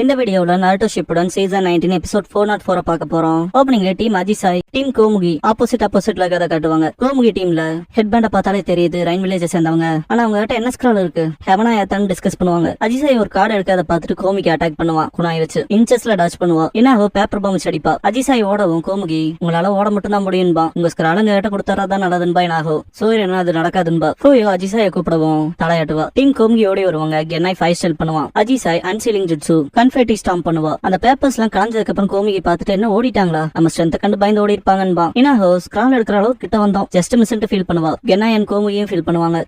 இந்த வீடியோல நாருட்டோ Shippuden season 19 episode 404 பார்க்க போறோம். ஓபனிங்ல டீம் அஜிசாய் டீம் கோமுகி ஆப்போசிட்ல கதை காட்டுவாங்க. கோமுகி டீம்ல ஹெட் பேண்ட பார்த்தாலே தெரியுது ரைன் வில்லேஜ் சேர்ந்தவங்க. ஆனா அவங்க கிட்ட என்ன ஸ்க்ரால் இருக்கு ஹெவனா ஏத்தான்னு டிஸ்கஸ் பண்ணுவாங்க. அஜிசாய் ஒரு கார்டு எடுக்க அதை பார்த்துட்டு கோமுகி அட்டாக் பண்ணுவான். குணாய் வச்சு இன்ச்சஸ்ல டாச் பண்ணுவா. ஏன்னா அவ பேப்பர் பாம்பு அடிப்பா. அஜிசாய் ஓடவும் கோமுகி உங்களால ஓட மட்டும் தான் முடியும்பா, உங்க ஸ்க்ரால் எங்க கிட்ட கொடுத்தாராதான் நல்லதுன்பா. என்னாகும் சூரியன் அது நடக்காதுன்பா. ஃபோயோ அஜிசாயை கூப்பிடவும் தலையாட்டுவா. டீம் கோமுகி ஓடி வருவாங்க. கென்னாய் 5 ஸ்டைல் பண்ணுவான். அஜிசாய் அன்சீலிங் ஜுட்சு கன்ஃபெட்டி ஸ்டாம்ப் பண்ணுவா. அந்த பேப்பர்ஸ் எல்லாம் காஞ்சதுக்கு அப்புறம் கோமிகி பார்த்துட்டு என்ன ஓடிட்டாங்களா, நம்ம ஸ்ட்ரென்த் கண்டு பயந்து ஓடி இருப்பாங்கன்பா. ஏன்னா ஸ்க்ரால் எடுக்கிற அளவுக்கு கிட்ட வந்தோம், ஜஸ்ட் மிஸ்ன்ட்டு ஃபீல் பண்ணுவா. கென்னாய் அண்ட் கோமுகியும் ஃபீல் பண்ணுவாங்க.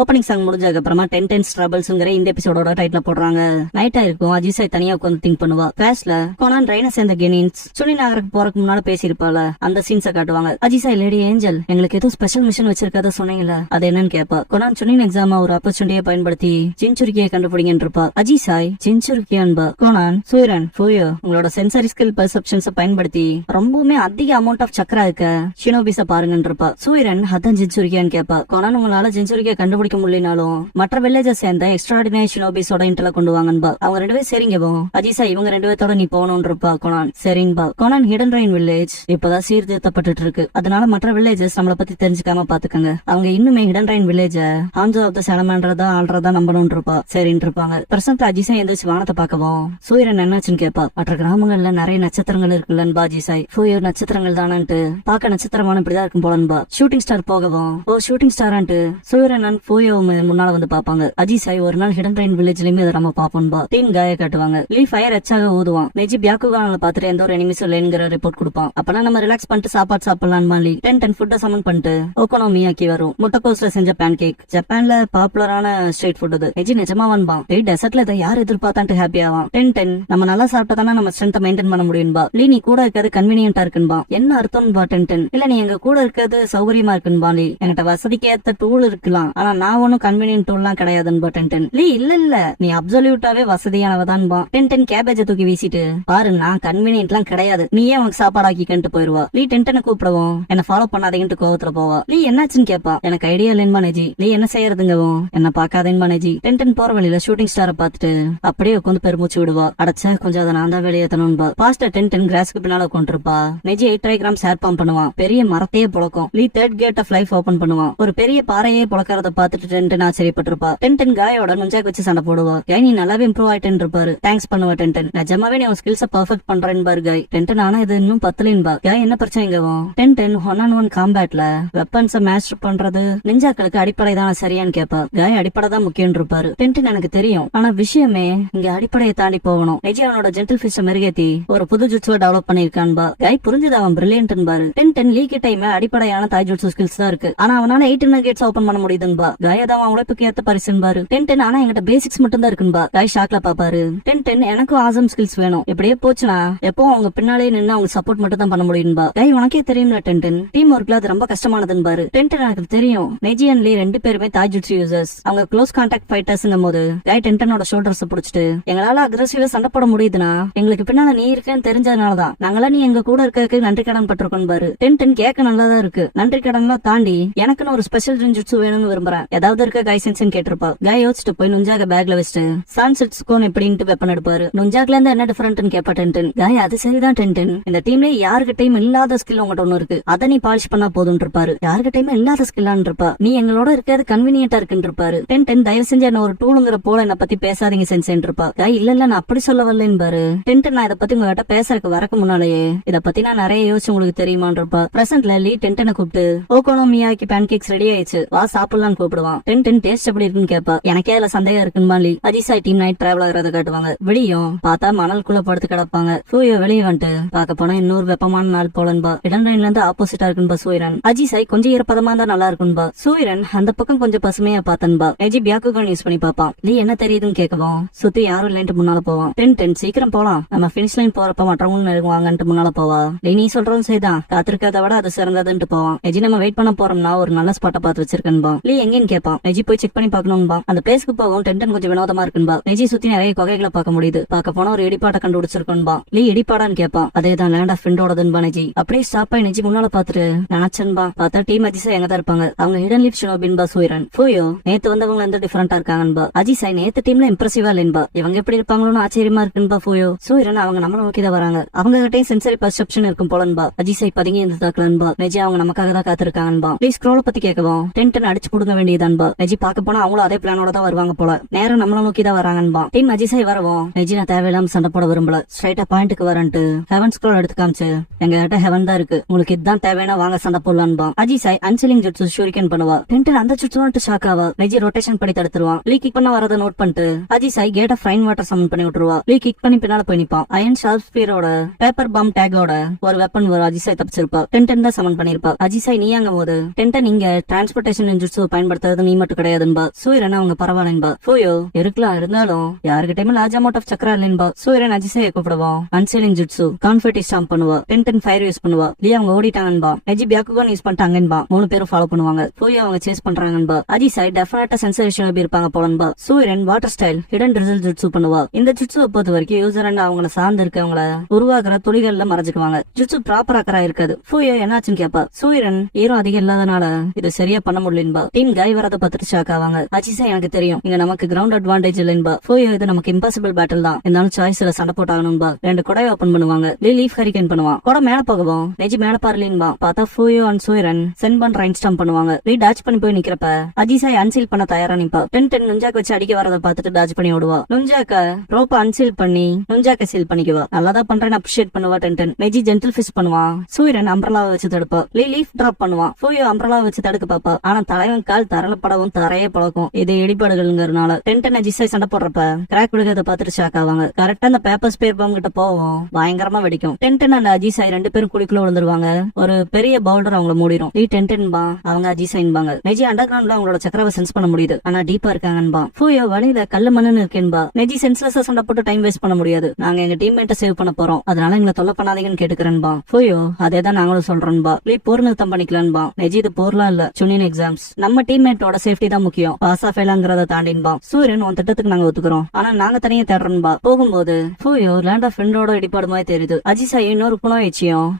ஓப்பனிங் சாங் முடிஞ்சதுக்கு அப்புறமா 10 ட்ரபிள்ஸ்ங்கிற இந்த எபிசோடோட டைட்டில் போடுறாங்க. நைட்டா இருக்கும். அஜிசாய் தனியா உட்காந்து திங்க் பண்ணுவா. பேஸ்ல கோனான் ரெய்னா சேர்ந்த கெனின்ஸ் சுனி நகருக்கு போறதுக்கு முன்னால பேசியிருப்பால, அந்த சீன்ஸை காட்டுவாங்க. அஜிசாய் லேடி ஏஞ்சல் எங்களுக்கு ஏதோ ஸ்பெஷல் மிஷன் வச்சிருக்காத சொன்னீங்களா, அது என்னன்னு கேப்பா. கோனான் சுனின் எக்ஸாம் ஒரு ஆப்பர்ச்சுனிட்டியை பயன்படுத்தி சின்சுரிக்கியை கண்டுபிடிங்கன்னு இருப்பா. அஜிசாய் சின்சுரிக்கியான்பா. கோனான் சூரன் ஃபோயோ உங்களோட சென்சரி ஸ்கில் பெர்செப்ஷன்ஸ் பயன்படுத்தி ரொம்பவுமே அதிக அமௌண்ட் ஆஃப் சக்கரா இருக்க ஷினோபிஸ பாருங்கன்னு இருப்பா. சூரன் அதான் சின்சுரிக்கியான்னு கேப்பா. கோனான் உங்களால சின்சுரிக்கியை கண்டுபிடிக்க முடியலனாலும் மற்ற வில்லேஜஸ் சேர்ந்த எக்ஸ்ட்ராடினரி ஷினோபிஸோட இன்டர்ல கொண்டு வாங்கன்பா. அவங்க 2 பேரும் சரிங்கவோ. அஜிசா இவங்க 2 பேர்த்தோட நீ போகணும்னு இருப்பா. கோனான் சரின்பா. கோனான் ஹிடன் ரெயின் வில்லேஜ் இப்பதான் சீர்திருத்தப்பட்டு இருக்கு, அதனால மற்ற வில்லேஜஸ் நம்மளை பத்தி தெரிஞ்சுக்காம பாத்துக்கங்க. அவங்க இன்னுமே hidden rain village Hanzo of the செலமன்றதா ஆள்றதா நம்பணும்னு இருப்பா. சரின்னு இருப்பாங்க. பிரசன்ட் அஜிசா எந்திரிச்சு வானத்தை பார்க்கவும் சூரியன் என்னாச்சுன்னு கேப்பா. மற்ற கிராமங்கள்ல நிறைய நட்சத்திரங்கள் இருக்குல்லன்பா. அஜிசாய் ஃபோயோ நட்சத்திரங்கள் தானன்ட்டு பார்க்க நட்சத்திரமான இப்படிதான் இருக்கும் போலன்பா. ஷூட்டிங் ஸ்டார் போகவும் ஓ ஷூட்டிங் ஸ்டாரான்ட்டு சூரியன் அண்ட் ஃபோயோ முன்னால வந்து பாப்பாங்க. அஜிசாய் ஒரு நாள் ஹிடன் ரெயின் வில்லேஜ்லயுமே அதை நம்ம பாப்போம்பா. டீம் காய காட்டுவாங்க. லீ ஃபயர் எச்சாக ஊதுவான். நெஜி பியாக்குகான பாத்துட்டு எந்த ஒரு எனிமிஸ் இல்லைங்கிற ரிப்போர்ட் கொடுப்பான். அப்பனா நம்ம ரிலாக்ஸ் பண்ணிட்டு சாப்பாடு சாப்பிடலான்னு லீ 10 ஃபுட்டை சமன் பண்ணிட்டு ஓகோனோமியாக்கி வரும். முட்டைக்கோஸ்ல செஞ்ச பேன் கேக் ஜப்பான்ல பாப்புலரான ஸ்ட்ரீட் ஃபுட் அது. நெஜி நிஜமா வன்பான். டெசர்ட்ல இதை யார் எதிர்பார்த்தான்ட்டு ஹாப்பி ஆவான். 10 நம்ம நல்லா சாப்பிட்டதானா நம்ம ஸ்ட்ரென்த் மெயின்டைன் பண்ண முடியும்பா. லீ நீ கூட இருக்கிறது கன்வீனியன்டா இருக்குன்பா. என்ன அர்த்தம்பா 10 இல்ல நீ எங்க கூட இருக்கிறது சௌகரியமா இருக்குன்பா. லீ என்கிட்ட வசதிக்கு ஏத்த டூல் இருக்கலாம், ஆனா நான் ஒன்னும் கன்வீனியன்ட் டூல்லாம் கிடையாதுன்பா. 10 லீ இல்ல நீ அப்சல்யூட்டாவே வசதியானவதான்பா. 10 கேபேஜ தூக்கி வீசிட்டு பாரு நான் கன்வீனியன்ட் எல்லாம் கிடையாது, நீயே உனக்கு சாப்பாடாக்கி கண்டு போயிருவா. லீ 10 கூப்பிடவும் என்ன ஃபாலோ பண்ணாதீங்கன்னு கோவத்துல போவா. லீ என்னாச்சுன்னு கேப்பா. எனக்கு ஐடியா இல்லைன்பா நெஜி. லீ என்ன செய்யறதுங்கவும் என்ன பாக்காதேன்பா நெஜி. 10 போற வழியில ஷூட்டிங் ஸ்டாரை பாத்துட்டு அப்படியே உட்காந்து பெருமூச்சு விடுவா. அடைச்சா கொஞ்சம் அதை நான் தான் வெளியேற்றணும்பா. பாஸ்டா 10 கிராஸ்க்கு பின்னால உட்காந்துருப்பா. நெஜி 8 ட்ரைகிராம்ஸ் ஹேர் பம்ப் பண்ணுவான். பெரிய மரத்தையே புழக்கும். Lee 3rd gate of life open பண்ணுவான். ஒரு பெரிய பாறையே புழக்கிறத பாத்துட்டு 10 ஆச்சரியப்பட்டிருப்பா. 10 காயோட நுஞ்சாக்கு வச்சு சண்டை போடுவா. கை நீ நல்லாவே இம்ப்ரூவ் ஆயிட்டேன்னு இருப்பாரு. தேங்க்ஸ் பண்ணுவா 10 நிஜமாவே நீ உன் ஸ்கில்ஸ பர்ஃபெக்ட் பண்றேன்னு பாரு காய். 10 ஆனா இது இன்னும் பத்தலின்பா. காய் என்ன பிரச்சனைங்கவும் 10 1-on-1 காம்பேட்ல வெப்பன்ஸ மாஸ்டர் பண்றது நிஞ்சாக்களுக்கு அடிப்படை தான் சரியான்னு கேப்பா. காய் அடிப்படை தான் முக்கியம் இருப்பாரு. 10 எனக்கு தெரியும், ஆனா விஷயமே இங்க அடிப்படையை தாண்டி போகணும். நெஜி அவனோட ஜென்டில் ஃபிஷ் மெருகேத்தி ஒரு புது ஜுட்ஸுவை டெவலப் பண்ணிருக்கான்பா. காய் புரிஞ்சது அவன் பிரில்லியன்ட் பாரு. 10 லீக் டைம் அடிப்படையான தாய் ஜுட்ஸு ஸ்கில்ஸ் தான் இருக்கு, ஆனா அவனால 8 கேட்ஸ் ஓபன் பண்ண முடியுதுன்பா. காய் அதான் அவன் உழைப்புக்கு ஏத்த பரிசுன்பாரு. 10 ஆனா என்கிட்ட பேசிக்ஸ் மட்டும் தான் இருக்குன்பா. காய் ஷாக்ல பாப்பாரு. 10 எனக்கும் ஆசம் ஸ்கில்ஸ் வேணும். இப்படியே போச்சுனா எப்போ அவங்க பின்னாலே நின்று அவங்க சப்போர்ட் மட்டும் தான் பண்ண முடியும்பா. காய் உனக்கே தெரியும்ல 10 டீம் ஒர்க்ல அது ரொம்ப கஷ்டமானதுன்பாரு. 10 எனக்கு தெரியும். நெஜி அண்ட் லீ 2 பேருமே தாய் ஜுட்ஸு யூசர்ஸ். அவங்க க்ளோஸ் கான்டாக்ட் ஃபைட்டர்ஸ்ங்கும் போது காய் 10ஓட ஷோல்டர்ஸ் புடிச்சிட்டு எங்களால அக்ரெசிவா சண்டை போட முடியுதுன்னா எங்களுக்கு பின்னால நீ இருக்கேன்னு தெரிஞ்சதுனாலதான். நாங்களா நீ எங்க கூட இருக்கிறதுக்கு நன்றி கடன் பட்டிருக்கோம் பாரு. 10 கேட்க நல்லாதான் இருக்கு. நன்றி கடன்லாம் தாண்டி எனக்குன்னு ஒரு ஸ்பெஷல் ஜுட்ஸு வேணும்னு விரும்புறேன். ஏதாவது இருக்க கைசன்ஸ் கேட்டிருப்பா. காய் யோசிச்சுட்டு போய் நுஞ்சாக பேக்ல வச்சுட்டு சன்செட் ஸ்கோன் எப்படின்ட்டு வெப்பன் எடுப்பாரு. நுஞ்சாக்ல இருந்து என்ன டிஃபரெண்ட் கேப்பா 10. காய் அது சரிதான் 10 இந்த டீம்ல யாருகிட்டையும் இல்லாத ஸ்கில் உங்ககிட்ட ஒண்ணு இருக்கு, அதை நீ பாலிஷ் பண்ணா போதும் இருப்பாரு. யாருகிட்டையுமே இல்லாத ஸ்கில்லான்னு இருப்பா. நீ எங்களோட இருக்கிறது கன்வீனியன்டா இருக்குன்னு இருப்பாரு. 10 தயவு செஞ்சு என்ன ஒரு டூலுங்கிற போல என்ன பத்தி பேசாதீங்க சென்சேன் இருப்பா. காய் இல்ல நான் அப்படி சொல்ல வரலன்னு பாரு. 10 நான் இதை பத்தி உங்ககிட்ட பேசறதுக்கு வரக்கு முன்னாலேயே இதை பத்தி நான் நிறைய யோசிச்சு உங்களுக்கு தெரியுமான்னு இருப்பா. பிரசன்ட்ல லீ 10 கூப்பிட்டு ஓகோனோமியாக்கி பேன் கேக்ஸ் ரெடி ஆயிடுச்சு வா சாப்பிடலான்னு கூப்பிடுவான். டென் டேஸ்ட் எப்படி இருக்குன்னு கேப்பா. எனக்கே அதுல சந்தேகம் இருக்குன்னு லீ. அஜிசாய் டீம் நைட் டிராவல் ஆகிறத காட்டுவாங்க. வெளியும் பார்த்தா மணலுக்குள்ள படுத்து கிடப்பாங்க. ஃபூயோ வெளியே வந்துட்டு பார்க்க போனா இன்னொரு வெப்பமான நாள் போலன்பா. இடம் லைன்ல இருந்து ஆப்போசிட்டா இருக்குன்பா சூரியன். அஜிசாய் கொஞ்சம் ஈரப்பதமா தான் நல்லா இருக்குன்பா. சூரியன் அந்த பக்கம் கொஞ்சம் பசுமையா பார்த்தன்பா. எஜி பியாக்குகன் யூஸ் பண்ணி பாப்பான். நீ என்ன தெரியுதுன்னு கேட்கவும் சுத்தி யாரும் இல்லைன்ட்டு முன்னால போவான். டென் சீக்கிரம் போலாம், நம்ம பினிஷ் லைன் போறப்ப மற்றவங்களும் நெருங்குவாங்கன்ட்டு முன்னால போவா. நீ சொல்றதும் சரிதான், காத்திருக்கிறத விட அது சிறந்ததுன்ட்டு போவான். எஜி நம்ம வெயிட் பண்ண போறோம்னா ஒரு நல்ல ஸ்பாட்டை பார்த்து வச்சிருக்கேன்பா. லீ எங்கன்னு கேட்பான். எஜி போய் செக் பண்ணி பாக்கணும்பா. அந்த பிளேஸ்க்கு போகும் டென் கொஞ்சம் வினோதமா இருக்குன்பா. எஜி சுத்தி நிறைய கொகைகளை பார்க்க முடியுது. பார்க்க போனா ஒரு இடிப்பாட்டை கண்டுபிடிச்சிருக்கோன்பா. லீ இடிப்பாடான்னு கேட்பான். அதேதான் லேண்ட் ஆஃப் ஃப்ரெண்டோடதுன்பா. நெஜி அப்படியே ஸ்டாப் ஆகி நெஜி முன்னால பாத்துட்டு நினைச்சன்பா. பார்த்தா டீம் அஜிசாய் எங்கதான் இருப்பாங்க. அவங்க ஹிடன் லீஃப் ஷினோபின்பா சூரியன். ஃபூயோ நேத்து வந்தவங்க வந்து டிஃபரெண்டா இருக்காங்கன்பா. அஜிசாய் நேத்து டீம்ல இம்ப்ரெசிவா இல்லைன்பா. இவங்க எப்படி இருப்பாங்களோன்னு ஆச்சரியமா இருக்குன்பா. ஃபூயோ சூரியன் அவங்க நம்மள நோக்கிதான் வராங்க. அவங்க கிட்டையும் சென்சரி பர்செப்ஷன் இருக்கும் போலன்பா. அஜிசாய் பதுங்கி இருந்து தாக்கலன்பா. நெஜி அவங்க நமக்காக தான் காத்திருக்காங்கன்பா. ப்ளீஸ் ஸ்க்ரோல பத்தி கேட்கவும் டென் அடிச்சு கொடுக்க வேண்டியதான்பா. நெஜி பார்க்க போனா அவங்களும் அதே பிளானோட தான் வருவாங்க போல. நேரம் நம்மள நோக்கி தான் வராங்கன்பா. டீம் அஜிசாய் வரவும் நெஜி நான் தேவையில்லாம சண்டை போட விரும்பல, ஸ்ட்ரைட்டா பாயிண்ட்டுக்கு வரன்ட்டு ஹெவன் ஸ்க்ரோல் எடுத்து காமிச்சு எங்க கிட்ட ஹெவன் தான் இருக்கு, உங்களுக்கு இதுதான் தேவையான வாங்க சண்டை போடலான்பா. அஜிசாய் அன்சிலிங் ஜுட்சு ஷூரிகன் பண்ணுவா. டென்டன் அந்த ஜுட்சு ஷாக் ஆவா. நெஜி ரொட்டேஷன் பண்ணி தடுத்துருவான். லீ கிக் பண்ண வரத நோட் பண்ணிட்டு அஜிசாய் கேட் ஆஃப் ரைன் வாட்டர் சமன் பண்ணி விட்டுருவா. லீ கிக் பண்ணி பின்னால போய் நிப்பான். அயன் ஷார்ப் ஸ்பீரோட பேப்பர் பாம் டேகோட ஒரு வெப்பன் வரும். அஜிசாய் தப்பிச்சிருப்பா. டென்டன் தான் சமன் பண்ணிருப்பா. அஜிசாய் நீ அங்க போது டென்டன் இங்க டிரான்ஸ்போர்டேஷன் ஜுட்சு பயன்படுத்துறது நீ மட்டும் கிடையாதுன்பா. சூரியன் அவங்க பரவாயில்லன்பா. ஃபூயோ இருக்கலாம், இருந்தாலும் யாருக்கிட்டயுமே லார்ஜ் அமௌண்ட் ஆஃப் சக்கரா இல்லைன்பா. சூரியன் அஜிசாயை கூப்பிடுவோம். அன்சீலிங் ஜுட்சு கான்ஃபிட்டி ஸ்டாம்ப் பண்ணுவா. டென்டன் ஃபயர் யூஸ் பண்ணுவா. லீ அவங்க ஓடிட்டாங்கன்பா. Neji பியாக்குகன் use பண்ணிட்டாங்கன்பா. 3 பேரும் ஃபாலோ பண்ணுவாங்க. ஃபூயோ அவங்க சேஸ் பண்றாங்கன்பா. அஜிசாய் டெஃபினட்டா சென்சேஷன் இருப்பாங்க போலன்பா. சூரியன் water style hidden result jutsu பண்ணுவா. இந்த ஜுட்சுவை பொறுத்த வரைக்கும் யூசர் அண்ட் அவங்கள சார்ந்து இருக்கவங்கள உருவாக்குற துளிகள்ல மறைஞ்சுக்குவாங்க. ஜுட்சு ப்ராப்பர் ஆக்கரா இருக்காது. ஃபூயோ என்னாச்சுன்னு கேப்பா. சூரியன் ஈரம் அதிகம் இல்லாதனால இது சரியா பண்ண முடியலன்பா. டீம் காய் வரத பத்திட்டு ஷாக் ஆவாங்க. அஜிசாய் எனக்கு தெரியும் இங்க நமக்கு கிரவுண்ட் அட்வான்டேஜ் இல்லைன்பா. ஃபூயோ இது நமக்கு இம்பாசிபிள் பேட்டில் தான், இருந்தாலும் சாய்ஸ்ல சண்டை போட்டாகணும்பா. 2 கொடையை ஓபன் பண்ணுவாங்க. லீஃப் ஹரிகன் பண்ணுவான். கொடை மேல போகவும் நெஜி மேல பாருலின்பா. பார்த்தா ஃபூயோ அண்ட் சூரியன் சென்பன் ரைன் ஸ்டாம்ப் பண்ணுவாங்க. லீ டாச் பண்ணி போய் நிக்கிறப்ப அஜிசாய் அன்சீல் பண்ண தயாரா நிப்பா. டென் நுஞ்சாக்க வச்சு அடிக்க வரத பார்த்துட்டு டாச் பண்ணி ஓடுவா. நுஞ்சாக்க ரோப்ப அன்சீல் பண்ணி நுஞ்சாக்க சீல் பண்ணிக்குவா. நல்லாதான் பண்றேன்னு அப்ரிஷியேட் பண்ணுவா. டென் நெஜி ஜென்டில் ஃபிஷ் பண்ணுவான். சூரியன் அம்பரலாவை வச்சு தடுப்பா. லீஃப் டிராப் பண்ணுவான். ஃபூயோ அம்பரலாவை வச்சு தடுக்க பாப்பா. ஆனா தலைவன் கால் தரல படவும் தரையே பழக்கும். இது இடிபாடுகள்ங்கிறதுனால டென் அஜிசாய் சண்டை போடுறப்ப கிராக் விழுகிறத பார்த்துட்டு ஷாக் ஆவாங்க. கரெக்டா அந்த பேப்பர் ஸ்பேர் பாம் கிட்ட போவோம். பயங்கரமா வெடிக்கும். டென் அண்ட் அஜிசாய் 2 பேரும் குழிக்குள்ள விழுந்துருவாங்க. ஒரு பெரிய பவுல்டர் அவங்கள மூடிடும். லீ டென் பா அவங்க அஜிசாயின்பாங்க. நெஜி அண்டர் கிரவுண்ட்ல அவங்களோட சக்கரவை சென்ஸ் பண்ண முடியுது, ஆனா டீப்பா இருக்காங்கன்பா. ஃபூயோ வழியில கல்லு மண்ணுன்னு இருக்கேன்பா. நெஜி சென்ஸ்லெஸ்ஸா சண்டை போட்டு டைம் வேஸ்ட் பண்ண முடியாது, நாங்க எங்க டீம்மேட்ட சேவ் பண்ண போறோம், அதனால எங்களை தொல்லை பண்ணாதீங்கன்னு கேட்டுக்கிறேன்பா. ஃபூயோ அதேதான் நாங்களும் சொல்றோன்பா. லீ போர் நிறுத்தம் பண்ணிக்கலான்பா. நெஜி இது போர்லாம் இல்ல, சுனின் எக்ஸாம்ஸ். நம்ம டீம்மேட்டோட சேஃப்டி தான் முக்கியம், பாஸ் ஆஃப் ஃபெயிலாங்கிறத தாண்டின்பா. சூரியன் உன் திட்டத்துக்கு நாங்க ஒத்துக்கிறோம், ஆனா நாங்க தனியா தேடுறோன்பா. போகும்போது ஃபூயோ லேண்ட் ஆஃப் ஃப்ரெண்டோட இடிபாடு மாதிரி தெரியுது. அஜிசாய் இன்னொரு குணம்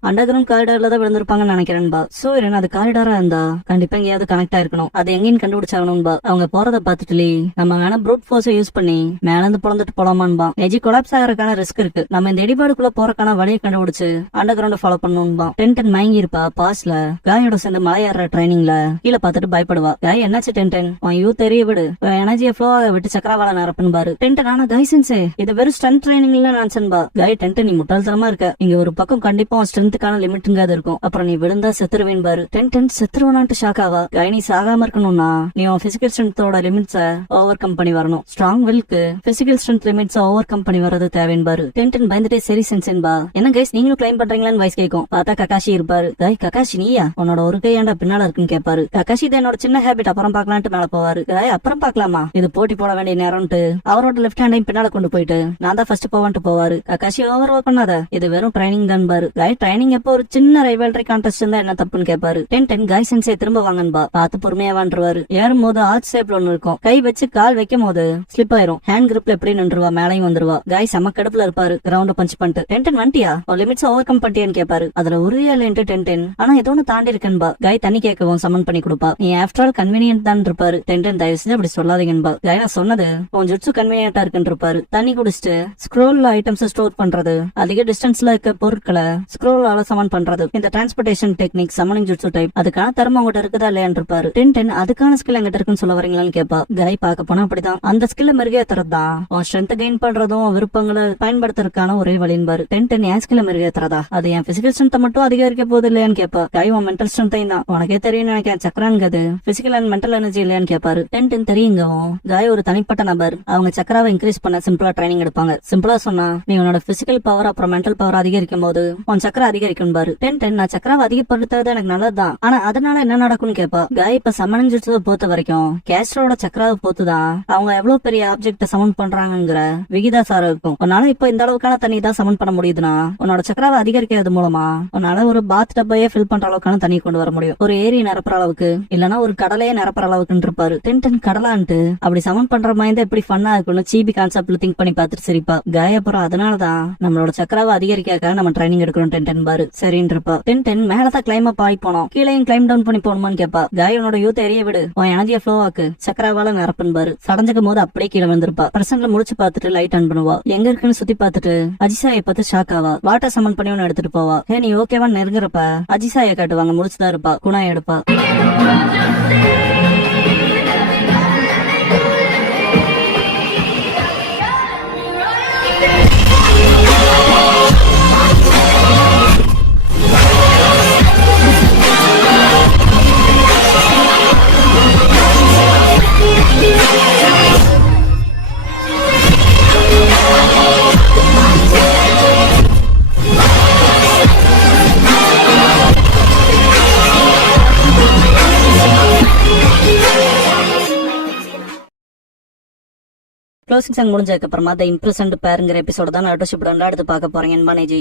அண்டர் கிரவுண்ட் காரிடார்ல தான் விழுந்திருப்பாங்கன்னு நினைக்கிறேன்பா. சூரியன் அது காரிடாரா இருந்தா கண்டிப்பா எங்கேயாவது கனெக்ட் ஆயிருக்கணும், அது எங்கேயும் கண்டுபிடிச்சாகணும்பா. அவங்க போறத பாத்துட்டு நம்ம வேணா ப்ரூட் ஃபோர்ஸை யூஸ் பண்ணி மேல இருந்து புலந்துட்டு போலாமான்பா. நெஜி கொலாப்ஸ் ஆகிறதுக்கான ரிஸ்க் இருக்கு, நம்ம இந்த இடிபாடுக்குள்ள போறக்கான வழியை கண்டுபிடிச்சு அண்டர் கிரவுண்ட் ஃபாலோ பண்ணணும்பா. டென் மயங்கி இருப்பா. பாஸ்ல காயோட சேர்ந்து மலையேற ட்ரைனிங்ல கீழே பார்த்துட்டு பயப்படுவா. காய் என்னாச்சு டென் உன் யூ தெரிய விடு, எனர்ஜியை ஃப்ளோ விட்டு சக்கரவாள நிரப்புன்பாரு. டென் ஆனா காய் சென்சே இது வெறும் ஸ்ட்ரென்த் ட்ரைனிங்ல நினைச்சன்பா. காய் டென் நீ முட்டாள்தனமா இருக்க, இங்க ஒரு பக்கம் கண்டிப்பா ஸ்ட்ரென்த்துக்கான லிமிட்ங்காது இருக்கும், அப்புறம் நீ விழுந்தா செத்துருவேன் பாரு. டென் செத்துருவானான்ட்டு ஷாக் ஆவா. காய் நீ சாகாம இருக்கணும்னா நீ உன் பிசிக்கல் ஸ்ட்ரென்த்தோட லிமிட்ஸை ஓவர் கம் பண்ணி வரணும். ஸ்ட்ராங் வில்க்கு physical strength limits overcome பண்ணி வரது தேவைன்னு பாரு. டென் பயந்துட்டே சரி சென்சன்பா. என்ன கைஸ் நீங்களும் கிளைம் பண்றீங்களான்னு வாய்ஸ் கேட்கும். பார்த்தா ககாஷி இருப்பாரு. காய் ககாஷி நீயா, உன்னோட ஒரு கை ஏண்டா பின்னால இருக்குன்னு கேட்பாரு. ககாஷி இது என்னோட சின்ன ஹேபிட், அப்புறம் பாக்கலான்ட்டு மேல போவாரு. காய் அப்புறம் பாக்கலாமா, இது போட்டி போட வேண்டிய நேரம்ட்டு அவரோட லெஃப்ட் ஹேண்டையும் பின்னால கொண்டு போயிட்டு நான் தான் ஃபர்ஸ்ட் போவான்ட்டு போவாரு. ககாஷி ஓவர் ஒர்க் பண்ணாத, இது வெறும் ட்ரைனிங் தான் பாரு. காய் ட்ரைனிங் எப்போ ஒரு சின்ன ரைவல்ரி கான்டெஸ்ட் இருந்தா என்ன தப்புன்னு கேட்பாரு. டென் காய் சென்சே திரும்ப வாங்கன்பா. பார்த்து பொறுமையா வாண்டுருவாரு. ஏறும் போது ஆர்ச் ஷேப்ல ஒண்ணு இருக்கும், கை வச்சு கால் வைக்கும் போது ஸ்லிப் ஆயிரும். ஹேண்ட் கிரிப்ல எப்படி நின்றுவா, மேலையும் வந்துருவா. காய் செம கடுப்புல இருப்பாரு. கிரவுண்ட பஞ்ச் பண்ணிட்டு டென் வண்டியா லிமிட்ஸ் ஓவர் கம் பண்ணிட்டியான்னு கேட்பாரு. அதுல உறுதியா இல்லைன்ட்டு டென் ஆனா ஏதோ ஒண்ணு தாண்டி இருக்கன்பா. காய் தண்ணி கேட்கவும் சமன் பண்ணி கொடுப்பா. நீ ஆஃப்டர் ஆல் கன்வீனியன்ட் தான் இருப்பாரு. டென் தயவு செஞ்சு அப்படி சொல்லாதீங்கன்பா. காய் நான் சொன்னது உன் ஜுட்சு கன்வீனியன்டா இருக்குன்னு இருப்பாரு. தண்ணி குடிச்சிட்டு ஸ்க்ரோல்ல ஐட்டம்ஸ் ஸ்டோர் பண்றது, அதிக டிஸ்டன்ஸ்ல இருக்க பொருட்களை ஸ்க்ரோலால சமன் பண்றது, இந்த டிரான்ஸ்போர்டேஷன் டெக்னிக் சமனிங் ஜுட்சு டைப், அதுக்கான திறமை உங்ககிட்ட இருக்குதா இல்லையான்னு இருப்பாரு. டென் அதுக்கான ஸ்கில் எங்கிட்ட இருக்குன்னு சொல்ல வரீங்களான்னு கேப்பா. காய் பார்க்க போனா அப்படிதான், அந்த ஸ்கில்ல மெருகேத்துறதுதான் உன் ஸ்ட்ரென்த் கெயின் பண்றதும் விருப்பங்களை பயன்படுத்துறதுக்கான ஒரே வழின்பாரு. டென் என் ஸ்கில்ல மெருகேத்துறதா, அது என் பிசிக்கல் ஸ்ட்ரென்த் மட்டும் அதிகரிக்க போகுது இல்லையான்னு கேப்பா. காய் உன் மென்டல் ஸ்ட்ரென்த்தையும் தான், உனக்கே தெரியும் நினைக்கிறேன். சக்கரான்கது physical and mental mental energy இல்லையான்னு கேட்பாரு. டென்டன் தெரியுங்கவும் காய் ஒரு தனிப்பட்ட நபர், அவங்க சக்கராவை இன்க்ரீஸ் பண்ண சிம்பிளா ட்ரைனிங் எடுப்பாங்க. சிம்பிளா சொன்னா நீ உன்னோட பிசிக்கல் பவர் அப்புறம் மென்டல் பவர் அதிகரிக்கும் போது உன் சக்கரை அதிகரிக்கும் பாரு. டென்டன் நான் சக்கராவை அதிகப்படுத்துறது எனக்கு நல்லதுதான், ஆனா அதனால என்ன நடக்கும்னு கேட்பா. காய் இப்ப சமன் ஜுட்சுவை பொறுத்த வரைக்கும் கேஸ்ட்ரோட சக்கராவை பொறுத்துதான் அவங்க எவ்வளவு பெரிய ஆப்ஜெக்ட சமன் பண்றாங்கிற விகிதாசாரம் இருக்கும். உன்னால இப்ப இந்த அளவுக்கான தண்ணி தான் சமன் பண்ண முடியுதுன்னா உன்னோட சக்கராவை அதிகரிக்கிறது மூலமா உன்னால ஒரு பாத் டப்பையே ஃபில் பண்ற அளவுக்கான தண்ணி கொண்டு வர முடியும். ஒரு ஏரி நிரப்புற அளவுக்கு இல்லனா ஒரு கடலையே நிரப்புற அளவுக்குன்னு இருப்பாரு. டென்டன் கடலான்ட்டு அப்படி சமன் பண்ற மாதிரி எப்படி ஃபன்னா இருக்கும்னு சீபி கான்செப்ட்ல திங்க் பண்ணி பார்த்துட்டு சிரிப்பா. காய் அப்புறம் அதனாலதான் நம்மளோட சக்கராவை அதிகரிக்காக நம்ம ட்ரைனிங் எடுக்கிறோம் டென்டன் பாரு சரின்னு இருப்பா. டென்டன் மேலதான் கிளைம் அப் ஆகி போனோம், கீழையும் கிளைம் டவுன் பண்ணி போகணுமான்னு கேப்பா. காய் உன்னோட யூத் எரிய விடு, உன் எனர்ஜியை ஃப்ளோ ஆக்கு, சக்கராவால நிரப்புன்னு பாரு. சடஞ்சுக்கும் போது அப்படியே கீழே வந்திருப்பா. பிரசன்ட்ல முடிச்சு பார்த்துட்டு லைட் ஆன் பண்ணுவா. எங்க இருக்குன்னு சுத்தி பார்த்துட்டு அஜிசாயை பார்த்து ஷாக் ஆவா. வாட்டர் சமன் பண்ணி ஒன்னு எடுத்துட்டு போவா. ஏ நீ ஓகேவான்னு நெருங்குறப்ப அஜிசாயை காட்டுவாங்க, முடிச்சுதான் இருப்பா. குணாய் எடுப்பா. க்ளோசிங் சாங் முடிஞ்சதுக்கு அப்புறமா த இம்ப்ரெசன்ட் பேருங்கிற எபிசோட தான் அடுத்து பார்க்க போறேன் என்பானேஜி.